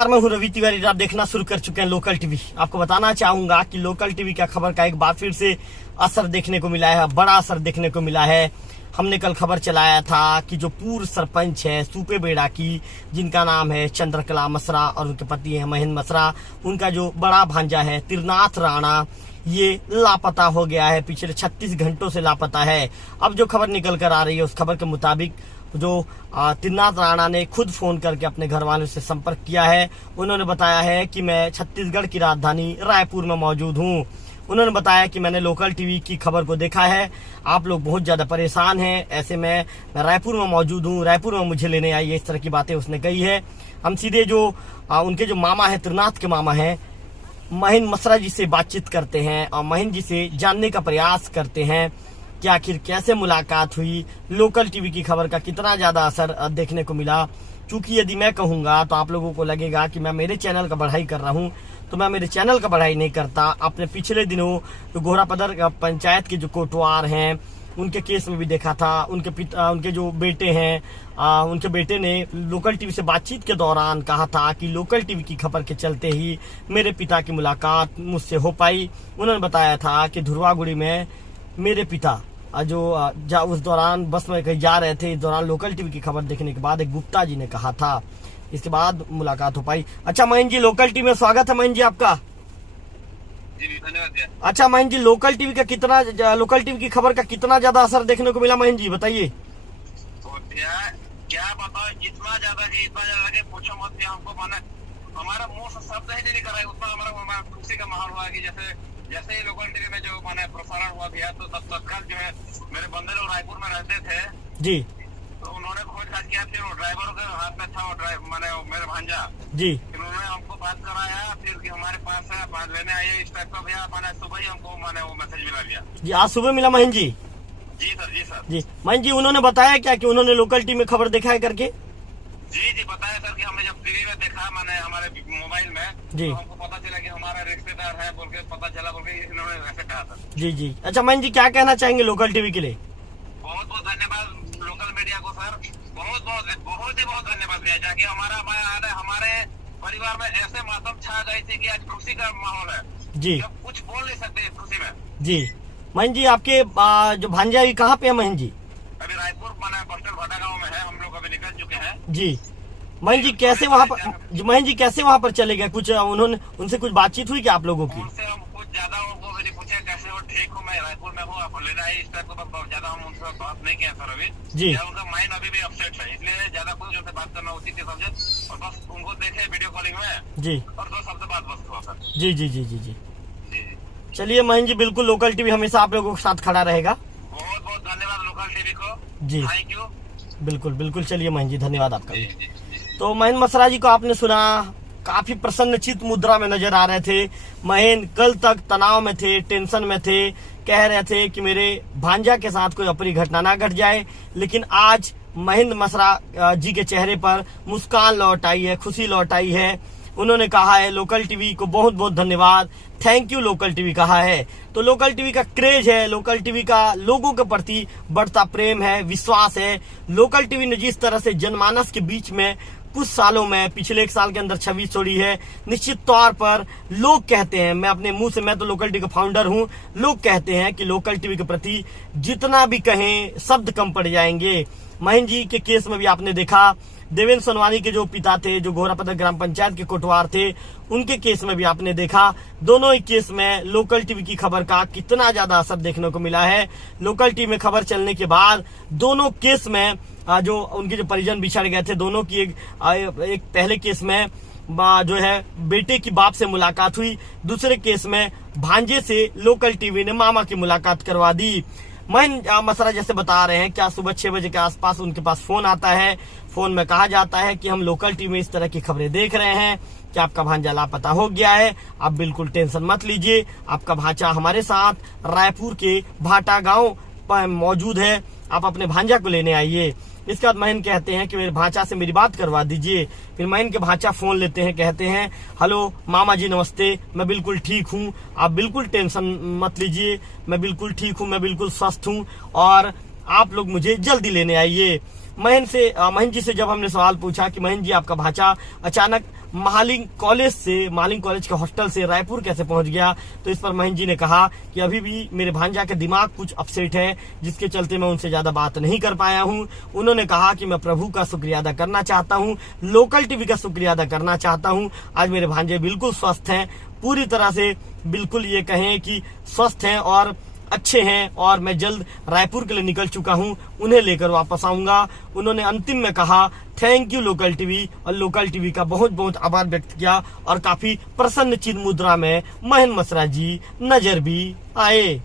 मैं हूं रवि तिवारी। आप देखना शुरू कर चुके हैं लोकल टीवी। आपको बताना चाहूंगा कि लोकल टीवी का खबर का एक बार फिर से असर देखने को मिला है, बड़ा असर देखने को मिला है। हमने कल खबर चलाया था कि जो पूर्व सरपंच है सूपे बेड़ा की, जिनका नाम है चंद्रकला मसरा और उनके पति है महेंद्र मसरा, उनका जो बड़ा भांजा है त्रिनाथ राणा, ये लापता हो गया है। पिछले 36 घंटों से लापता है। अब जो खबर निकल कर आ रही है उस खबर के मुताबिक जो त्रिनाथ राणा ने खुद फोन करके अपने घर वालों से संपर्क किया है। उन्होंने बताया है कि मैं छत्तीसगढ़ की राजधानी रायपुर में मौजूद हूं। उन्होंने बताया कि मैंने लोकल टीवी की खबर को देखा है, आप लोग बहुत ज्यादा परेशान हैं, ऐसे में मैं रायपुर में मौजूद हूं, रायपुर में मुझे लेने आइए, इस तरह की बातें उसने कही है। हम सीधे जो उनके जो मामा है, त्रिनाथ के मामा है महेंद्र मसरा जी से बातचीत करते हैं और महेंद्र जी से जानने का प्रयास करते हैं कि आखिर कैसे मुलाकात हुई, लोकल टीवी की खबर का कितना ज्यादा असर देखने को मिला। क्योंकि यदि मैं कहूंगा तो आप लोगों को लगेगा कि मैं मेरे चैनल का बढ़ाई कर रहा हूं, तो मैं मेरे चैनल का बढ़ाई नहीं करता। अपने पिछले दिनों तो घोड़ापदर पंचायत के जो कोटवार हैं उनके केस में भी देखा था। उनके जो बेटे हैं, उनके बेटे ने लोकल टीवी से बातचीत के दौरान कहा था कि लोकल टीवी की खबर के चलते ही मेरे पिता की मुलाकात मुझसे हो पाई। उन्होंने बताया था कि धुरवागुड़ी में मेरे पिता जो उस दौरान बस में कहीं जा रहे थे, इस दौरान लोकल टीवी की खबर देखने के बाद एक गुप्ता जी ने कहा था, इसके बाद मुलाकात हो पाई। अच्छा महेंद्र जी, लोकल टीवी में स्वागत है महेंद्र जी आपका। जी धन्यवाद। अच्छा महेंद्र जी, लोकल टीवी की खबर का कितना ज्यादा असर देखने को मिला महेंद्र जी, बताइए। तो क्या बताओ, इतना ज्यादा कि पूछो मत। हमको माने हमारा मुंह से शब्द ही नहीं निकल रहा, उतना हमारा खुशी का माहौल हुआ कि जैसे ही लोकल टीवी में जो माने प्रसारण हुआ गया तो तब तत्काल जो है मेरे बंदे लोग रायपुर में रहते थे जी, तो उन्होंने खोज किया। फिर वो ड्राइवर के हाथ में था, माने मेरे भांजा जी, उन्होंने हमको बात कराया, फिर कि हमारे पास है, बात लेने आइए, इस टाइप का भैया माने सुबह ही हमको माने वो मैसेज मिला दिया। जी आज सुबह मिला महेंद्र जी। जी सर, जी सर। जी महेंद्र जी, उन्होंने बताया क्या कि उन्होंने लोकल टीवी में खबर देखा है करके? जी बताया सर कि हमने जब टीवी में देखा माने हमारे मोबाइल में, जी, तो हमको पता चला कि हमारा रिश्तेदार है बोल के पता चला, बोल के इन्होंने ऐसे कहा था। जी जी। अच्छा महेंद्र जी, क्या कहना चाहेंगे लोकल टीवी के लिए? बहुत बहुत धन्यवाद लोकल मीडिया को सर, बहुत ही धन्यवाद भैया, जाके हमारे परिवार में ऐसे मातम छा गई थी कि आज खुशी का माहौल है जी, जब कुछ बोल नहीं सकते इस खुशी में। जी महेंद्र जी, आपके जो भांजा है कहाँ पे है महेंद्र जी? अभी रायपुर माने बस्तर भाटा गाँव में है, हम लोग अभी निकल चुके हैं। जी महेंद्र जी, कैसे वहाँ पर महेंद्र जी कैसे वहाँ पर चले गए? कुछ उन्होंने उनसे कुछ बातचीत हुई क्या आप लोगों की? उनसे हम कुछ ज्यादा उनको भी नहीं पूछे कैसे हो, ठीक हूँ, मैं रायपुर में हूँ, आप लेना है, इस टाइप का ज्यादा हम उनसे बात नहीं किया सर अभी जी। उनका माइंड अभी भी अपसेट है, इसलिए ज्यादा कुछ उनसे बात करना उचित नहीं समझे, और बस उनको देखे वीडियो कॉलिंग में जी, और 2 शब्द बात बस हुआ सर। जी जी जी जी जी। जी चलिए महेंद्र जी, बिल्कुल लोकल टीवी हमेशा आप लोगों के साथ खड़ा रहेगा। बहुत बहुत धन्यवाद लोकल टीवी को जी थैंक यू। बिल्कुल बिल्कुल। चलिए महेंद्र जी, धन्यवाद आपका। जी जी। तो महेंद्र मसरा जी को आपने सुना, काफी प्रसन्नचित मुद्रा में नजर आ रहे थे। महेंद्र कल तक तनाव में थे, टेंशन में थे, कह रहे थे कि मेरे भांजा के साथ कोई अप्रिय घटना ना घट जाए, लेकिन आज महेंद्र मसरा जी के चेहरे पर मुस्कान लौट आई है, खुशी लौट आई है। उन्होंने कहा है लोकल टीवी को बहुत बहुत धन्यवाद, थैंक यू लोकल टीवी कहा है। तो लोकल टीवी का क्रेज है, लोकल टीवी का लोगों के प्रति बढ़ता प्रेम है, विश्वास है। लोकल टीवी ने जिस तरह से जनमानस के बीच में कुछ सालों में, पिछले 1 साल के अंदर छवि छोड़ी है, निश्चित तौर पर लोग कहते हैं, मैं अपने मुंह से, मैं तो लोकल टीवी का फाउंडर हूं, लोग कहते हैं कि लोकल टीवी के प्रति जितना भी कहें शब्द कम पड़ जाएंगे। महेंद्र जी के केस में भी आपने देखा, देवेंद्र सोनवानी के जो पिता थे, जो घोड़ापदर ग्राम पंचायत के कोटवार थे, उनके केस में भी आपने देखा, दोनों ही केस में लोकल टीवी की खबर का कितना ज्यादा असर देखने को मिला है। लोकल टीवी में खबर चलने के बाद दोनों केस में जो उनके जो परिजन बिछड़ गए थे, दोनों की एक पहले केस में जो है बेटे की बाप से मुलाकात हुई, दूसरे केस में भांजे से लोकल टीवी ने मामा की मुलाकात करवा दी। महेंद्र मसरा जैसे बता रहे हैं, क्या सुबह 6 बजे के आसपास उनके पास फोन आता है, फोन में कहा जाता है कि हम लोकल टीवी में इस तरह की खबरें देख रहे हैं कि आपका भांजा लापता हो गया है, आप बिल्कुल टेंशन मत लीजिए, आपका भांजा हमारे साथ रायपुर के भाटा गांव पर मौजूद है, आप अपने भांजा को लेने आइए। इसके बाद महेंद्र कहते हैं कि मेरे भांजा से मेरी बात करवा दीजिए। फिर महेंद्र के भांजा फोन लेते हैं, कहते हैं हेलो मामा जी नमस्ते, मैं बिल्कुल ठीक हूँ, आप बिल्कुल टेंशन मत लीजिए, मैं बिल्कुल ठीक हूँ, मैं बिल्कुल स्वस्थ हूँ और आप लोग मुझे जल्दी लेने आइए। महेंद्र जी से जब हमने सवाल पूछा कि महेंद्र जी आपका भांजा अचानक मालिंग कॉलेज के हॉस्टल से रायपुर कैसे पहुंच गया। तो इस पर महेंद्र जी ने कहा कि अभी भी मेरे भांजा के दिमाग कुछ अपसेट है, जिसके चलते मैं उनसे ज्यादा बात नहीं कर पाया हूं। उन्होंने कहा कि मैं प्रभु का शुक्रिया अदा करना चाहता हूं, लोकल टीवी का शुक्रिया अदा करना चाहता हूं। आज मेरे भांजे बिल्कुल स्वस्थ हैं, पूरी तरह से बिल्कुल ये कहें कि स्वस्थ हैं और अच्छे हैं, और मैं जल्द रायपुर के लिए निकल चुका हूं, उन्हें लेकर वापस आऊंगा। उन्होंने अंतिम में कहा थैंक यू लोकल टीवी, और लोकल टीवी का बहुत बहुत आभार व्यक्त किया, और काफी प्रसन्नचित मुद्रा में महेंद्र मसरा जी नजर भी आए।